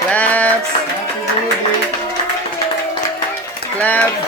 Claps. Claps.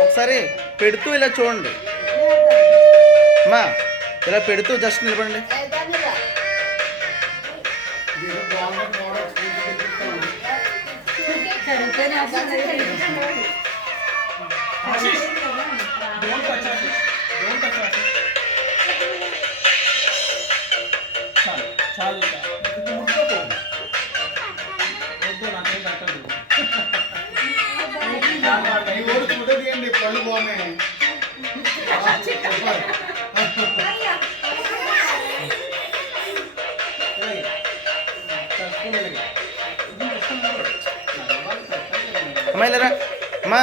ఒకసారి పెడుతూ ఇలా చూడండి అమ్మా, ఇలా పెడుతూ జస్ట్ నిలబడండి. పళ్ళు బాగున్నాయి. అమ్మా ఇలారా అమ్మా,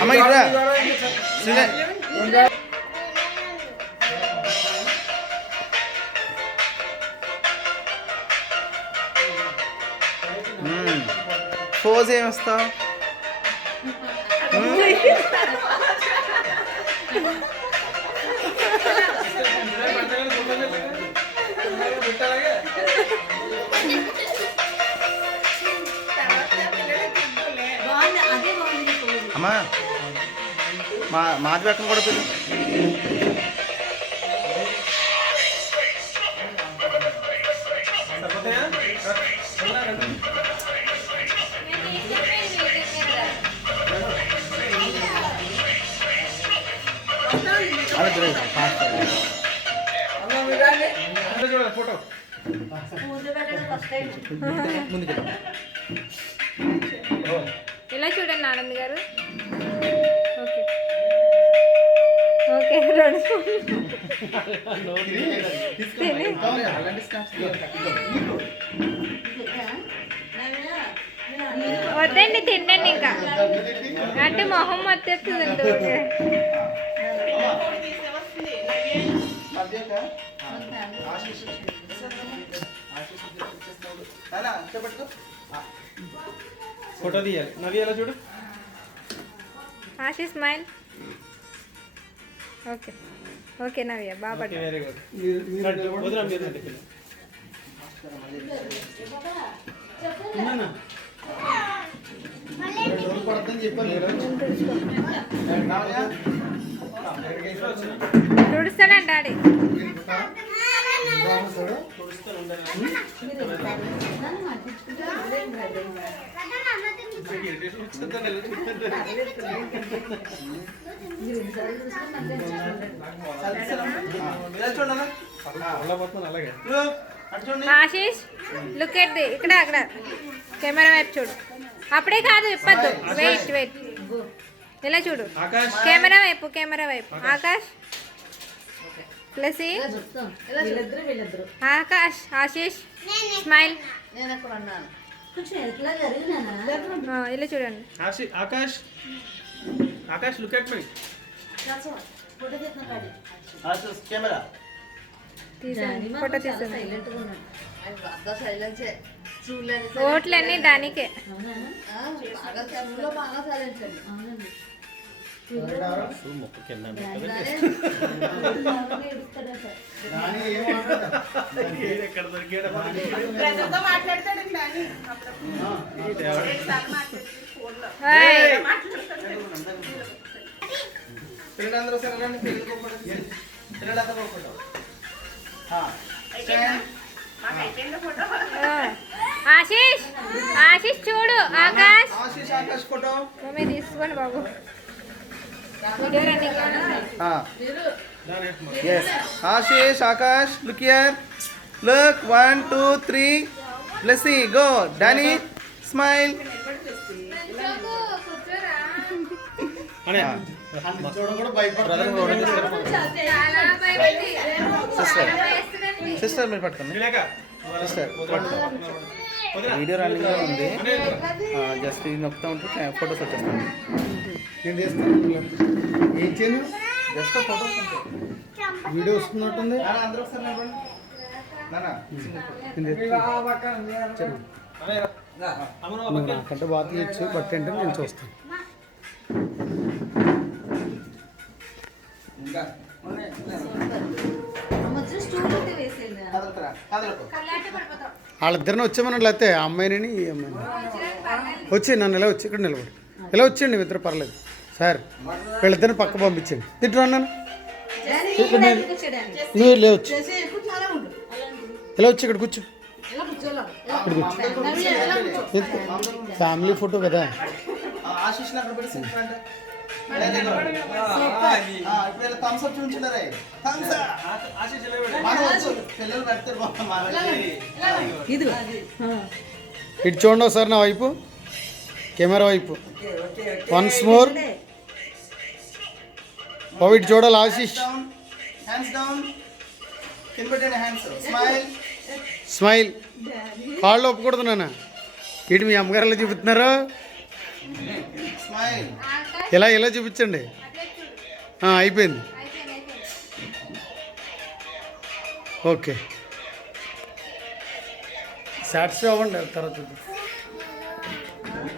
అమ్మ ఇరా పోజ్ ఏమి వస్తావు? అమ్మా మాది పక్కన కూడా పిలు. ఫోటో ఇలా చూడండి ఆనంద్ గారు. ఓకే ఓకే, వద్దండి తినండి, ఇంకా అంటే మొహం వచ్చేస్తుందండి. ఓకే ఫోటో తీయాలి. నవ్య ఎలా చూడు. ఆశీష్ స్మైల్. ఓకే ఓకే నవ్య బాగా పట్టు. Very good. వదలం చేయండి. తుడుస్తానండి డాడీ. ఇరిటేషన్ వచ్చిందండి, ఇలా చూస్తుంటే. ఇలా చూడండి. అలా పోతుంది అలాగే. అటు చూడండి. ఆశీష్ లుక్ ఎట్ ది ఇక్కడ అక్కడ కెమెరా వైపు చూడు. అప్పుడే కాదు ఇప్పద్దు, వెయిట్ వెయిట్. ఇలా చూడు ఆకాష్ కెమెరా వైపు ఆకాష్ ప్లస్ ఆకాష్ ఆశీష్ స్మైల్. ఇలా చూడండి. Akash Akash look at me. Camera తీసాను ఫోటో తీసాను. ఓట్లన్నీ దానికే. ఎక్కడ దొరికాడు ఓయ్. పిల్లలందరూ సరే రండి. పిల్లలందరూ ఫోటో. ఆశీష్ ఆశీష్ చూడు ఆకాష్ ఆశీష్ ఆకాష్ ఫోటో. మీరు తీసుకోండి బాబు. Video running Yes. Ashish, Akash, look here. Look, 1, 2, 3. Let's see. Go. Danny, smile. Sister, మీరు పట్టుకోండి. Sister, వీడియో రన్నింగ్ ఉంది. జస్ట్ ఇది నొక్కుతూ ఉంటే ఫోటోస్ వచ్చేస్తాను. నేను చేస్తాను. ఏం చేయను? జస్ట్ ఫోటోస్ ఉంటాయి. వీడియో వస్తున్నట్టుంది. అందరూ ఒకసారి నిలబడండి. నాన్న, నాకంటే బాగా తీయచ్చు, బట్ ఏంటంటే నేను చూస్తాను. కదలకురా, కదలకు. వాళ్ళిద్దరిని వచ్చామని లేకపోతే ఆ అమ్మాయిని ఈ అమ్మాయిని వచ్చి నన్ను ఇలా వచ్చి ఇక్కడ నిలబడి ఇలా వచ్చేయండి, ఇద్దరు పర్లేదు సార్. వీళ్ళిద్దరిని పక్క పంపించండి. ఇటు అన్నాను నువ్వు ఇలా వచ్చి ఇలా వచ్చి ఇక్కడ కూర్చో. ఫ్యామిలీ ఫోటో కదా. ఆశీష్ అక్కడ పెట్టి సింపుల్ అంటే ఇప్పుడు థమ్స్ అప్ చూపించండి. థమ్స్ పిల్లలు పెడతారు. ఇటు చూడండి ఒకసారి నా వైపు, కెమెరా వైపు. Once more. ఇటు చూడాలి ఆశీష్. Hands down. కింద పెట్టండి హ్యాండ్స్. స్మైల్. స్మైల్. కాళ్ళు ఒప్పకూడదు నాన్న. ఇటు మీ అమ్మగారు ఎలా చూపుతున్నారు? స్మైల్. ఇలా ఇలా చూపించండి. అయిపోయింది. ఓకే సాటిస్ఫై అవ్వండి తర్వాత.